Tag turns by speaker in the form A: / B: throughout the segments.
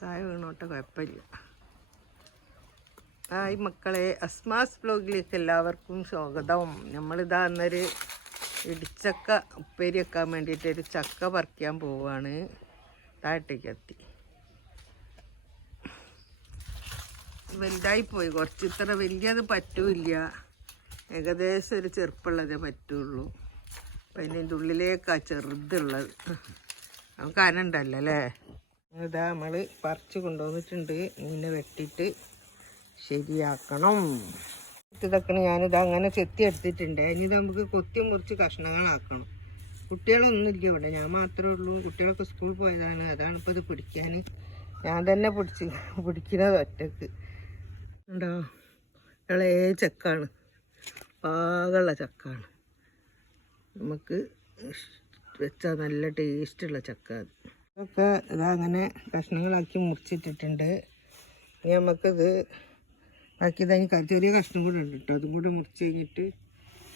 A: താഴെ വീണോട്ടെ കുഴപ്പമില്ല. ഹായ് മക്കളെ അസ്മാസ് ബ്ലോഗിലേക്ക് എല്ലാവർക്കും സ്വാഗതം. നമ്മളിതാ അന്നൊരു ഇടിച്ചക്ക ഉപ്പേരി വെക്കാൻ വേണ്ടിയിട്ട് ഒരു ചക്ക പറിക്കാൻ പോവാണ്. താഴത്തേക്ക് എത്തി. വലുതായി പോയി കുറച്ച് ഇത്ര വലിയത് പറ്റൂല ഏകദേശം ഒരു ചെറുപ്പുള്ളതേ പറ്റുള്ളൂ. അപ്പം അതിന്റെ ഉള്ളിലേക്കാണ് ചെറുതുള്ളത്. നമുക്ക് അനണ്ടല്ലോ അല്ലേ? ഇതാ നമ്മൾ പറിച്ച് കൊണ്ടുവന്നിട്ടുണ്ട്. ഇങ്ങനെ വെട്ടിയിട്ട് ശരിയാക്കണം. ഇതൊക്കെ ഞാനിത് അങ്ങനെ ചെത്തി എടുത്തിട്ടുണ്ട്. ഇനി ഇത് നമുക്ക് കൊത്തി മുറിച്ച് കഷ്ണങ്ങളാക്കണം. കുട്ടികളൊന്നുമില്ല ഇവിടെ. ഞാൻ മാത്രമേ ഉള്ളൂ. കുട്ടികളൊക്കെ സ്കൂളിൽ പോയതാണ്. അതാണ് ഇപ്പോൾ ഇത് പിടിക്കാൻ. ഞാൻ തന്നെ പിടിച്ച് പിടിക്കുന്നത് ഒറ്റയ്ക്ക്. ഉണ്ടോ ഇളയ ചക്കാണ്. പാകമുള്ള ചക്കാണ്. നമുക്ക് വെച്ചാൽ നല്ല ടേസ്റ്റുള്ള ചക്ക അത്. ഒക്കെ ഇതങ്ങനെ കഷ്ണങ്ങളാക്കി മുറിച്ചിട്ടിട്ടുണ്ട്. ഇനി നമുക്കിത് ബാക്കി ഇതാ ക- ചെറിയ കഷ്ണം കൂടെ ഉണ്ട് കേട്ടോ. അതും കൂടെ മുറിച്ച് കഴിഞ്ഞിട്ട്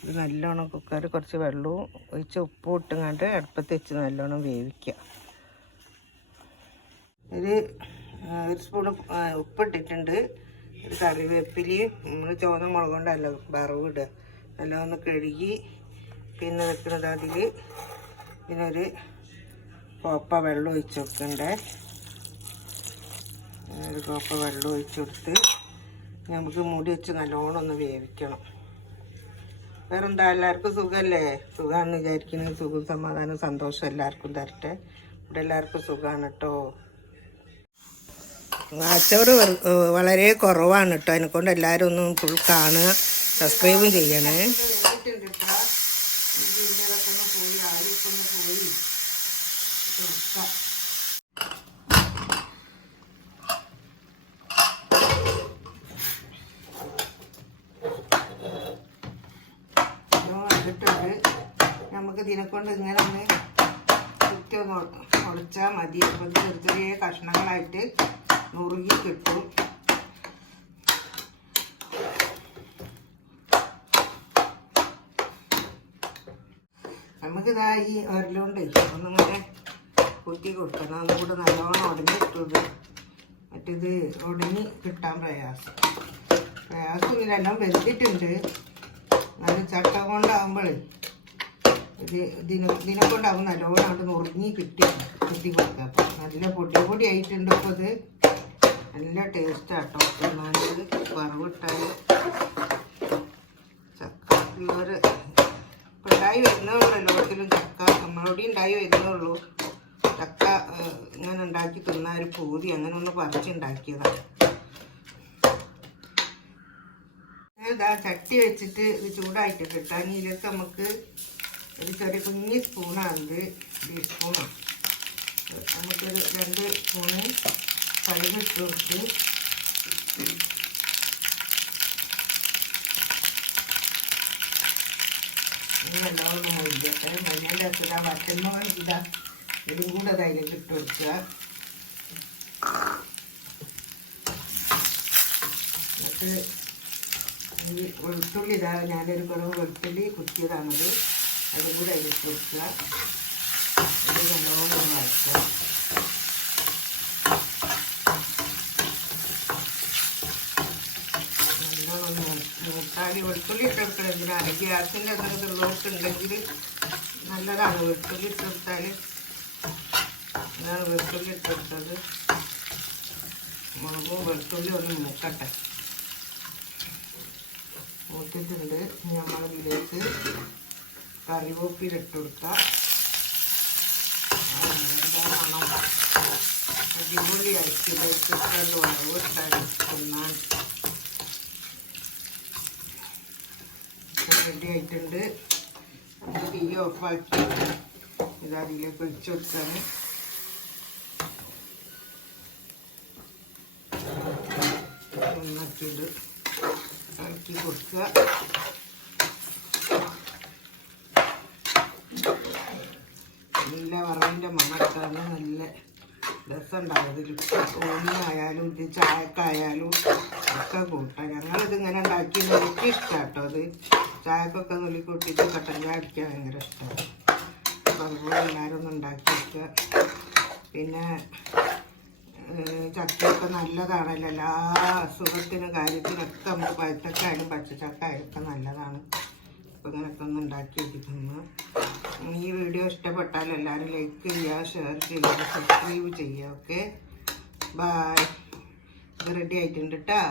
A: ഇത് നല്ലോണം കുക്കറിൽ കുറച്ച് വെള്ളവും ഒഴിച്ച് ഉപ്പും ഇട്ടുങ്ങാണ്ട് അടുപ്പത്ത് വെച്ച് നല്ലോണം വേവിക്കുക ഒരു ഒരു സ്പൂൺ ഉപ്പിട്ടിട്ടുണ്ട്. ഒരു കറിവേപ്പിലയും നമ്മൾ ചുവന്ന മുളക് കൊണ്ടല്ല വറവ് ഇടുക. നല്ലോണം കഴുകി പിന്നെ വെക്കുന്നത് അതിൽ പിന്നെ ഒരു കോപ്പ വെള്ളം ഒഴിച്ച് വെക്കണ്ടേ ഒരു കോപ്പ വെള്ളം ഒഴിച്ച് കൊടുത്ത് നമുക്ക് മുടി വെച്ച് നല്ലോണം ഒന്ന് വേവിക്കണം. വേറെന്താ? എല്ലാവർക്കും സുഖമല്ലേ സുഖമാണെന്ന് വിചാരിക്കുന്നത് സുഖം സമാധാനം സന്തോഷം എല്ലാവർക്കും തരട്ടെ. ഇവിടെ എല്ലാവർക്കും സുഖമാണ് കേട്ടോ വാച്ചവറ് വളരെ കുറവാണ് കേട്ടോ അതിനെക്കൊണ്ട് എല്ലാവരും ഒന്ന് ഫുൾ കാണുക സബ്സ്ക്രൈബും ചെയ്യണേ. ഇട്ടിട്ട് നമുക്ക് ഇതിനെക്കൊണ്ട് ഇങ്ങനെ ഒന്ന് ചുറ്റി ഉടച്ചാൽ മതി. അപ്പോൾ ചെറിയ ചെറിയ കഷ്ണങ്ങളായിട്ട് നുറുകി കിട്ടും. നമുക്കിതാ ഈ ഒന്നും ഒന്നിങ്ങനെ കുത്തി കൊടുക്കണം. അതുകൂടെ നല്ലോണം ഉടഞ്ഞിട്ടത് മറ്റേത് ഉടഞ്ഞ് കിട്ടാൻ പ്രയാസം. പ്രയാസം ഇതെല്ലാം വെന്തിട്ടുണ്ട്. നല്ല ചട്ട കൊണ്ടാകുമ്പോൾ ഇത് ഇതിനെ ഇതിനെ കൊണ്ടാകുമ്പോൾ നല്ലോണം അവിടെ നുറുങ്ങി കിട്ടി കുത്തി കൊടുക്കുക നല്ല പൊടി പൊടി ആയിട്ടുണ്ട് അപ്പോൾ ഇത് നല്ല ടേസ്റ്റ് ആട്ടോ. തിന്നാനത് ഉണ്ടാക്കി തിന്ന ഒരു പൂതി അങ്ങനെ ഒന്ന് പറിച്ചുണ്ടാക്കിയതാണ് ഇതാ ചട്ടി വെച്ചിട്ട് ഇത് ചൂടായിട്ട് കിട്ടാൻ ഇതിലേക്ക് നമുക്ക് ഒരു ചെറിയ കുഞ്ഞി സ്പൂണാണ് ടീസ്പൂണാണ് നമുക്കൊരു രണ്ട് സ്പൂണ് കടുക് ഇട്ട് കൊടുത്ത് നല്ലോണം മൊഴിക്കട്ടെ മഞ്ഞന്റെ ഇതാ വറ്റുന്ന ഇതാ. ഇതും കൂടെ അതിലേക്ക് ഇട്ട് കൊടുക്കുക. എന്നിട്ട് ഈ വെളുത്തുള്ളി ഇതാ ഞാനൊരു കുറവ് വെളുത്തുള്ളി കുത്തിയതാണത്. അതും കൂടെ അതിൽ കൊടുക്കുക അത് നല്ലോണം വഴക്കുക നല്ലോണം മൂട്ടാലി വെളുത്തുള്ളി ഇട്ട് കൊടുക്കണം. എന്തിനാണ് ഗ്യാസിന്റെ എന്തൊക്കെ ഉള്ളവർക്ക് ഉണ്ടെങ്കിൽ നല്ലതാണ് വെളുത്തുള്ളി ഇട്ട് കൊടുത്താൽ ഞാൻ വെളുത്തുള്ളി ഇട്ട് കൊടുത്തത്. മുളകും വെളുത്തുള്ളി ഒന്ന് മൂക്കട്ടെ. ഇനി നമ്മളിതിലേക്ക് കറിവേപ്പിലിട്ട് കൊടുക്കാം എന്താണോ അടിപൊളി അരിച്ചിലേക്ക് വറവ് തിന്നാൻ. റെഡി ആയിട്ടുണ്ട്. തീ ഓഫാക്കി ഇത് അതിലേക്ക് ഒഴിച്ചു കൊടുക്കാണ്. നന്നാക്കിയിട്ട് ഇളക്കി കൊടുക്കുക. നല്ല വറവിന്റെ മണക്കാണ് നല്ല രസമുണ്ടാവും ഇതിൽ ഓണിനായാലും ഇത് ചായക്കായാലും ഒക്കെ കൂട്ടാം. ഞങ്ങളിത് ഇങ്ങനെ ഉണ്ടാക്കി എനിക്ക് ഇഷ്ടമാണ് കേട്ടോ അത് ചായക്കൊക്കെ നുള്ളി കൂട്ടിയിട്ട് കട്ടൻ ചായ അടിക്കാൻ ഭയങ്കര ഇഷ്ടമാണ് അപ്പോൾ അതുപോലെ എല്ലാവരും ഒന്ന് ഉണ്ടാക്കി വെക്കുക പിന്നെ ചക്കയൊക്കെ നല്ലതാണല്ലോ. എല്ലാ അസുഖത്തിനും കാര്യത്തിനൊക്കെ നമുക്ക് പഴുത്തക്കായാലും പച്ചച്ചക്കായാലും ഒക്കെ നല്ലതാണ്. അപ്പോൾ ഇങ്ങനെയൊക്കെ ഒന്ന് ഉണ്ടാക്കി വെക്കുന്നു ഈ വീഡിയോ ഇഷ്ടപ്പെട്ടാൽ എല്ലാവരും ലൈക്ക് ചെയ്യുക ഷെയർ ചെയ്യുക സബ്സ്ക്രൈബ് ചെയ്യുക ഓക്കെ ബായ് റെഡി ആയിട്ടുണ്ട് കേട്ടോ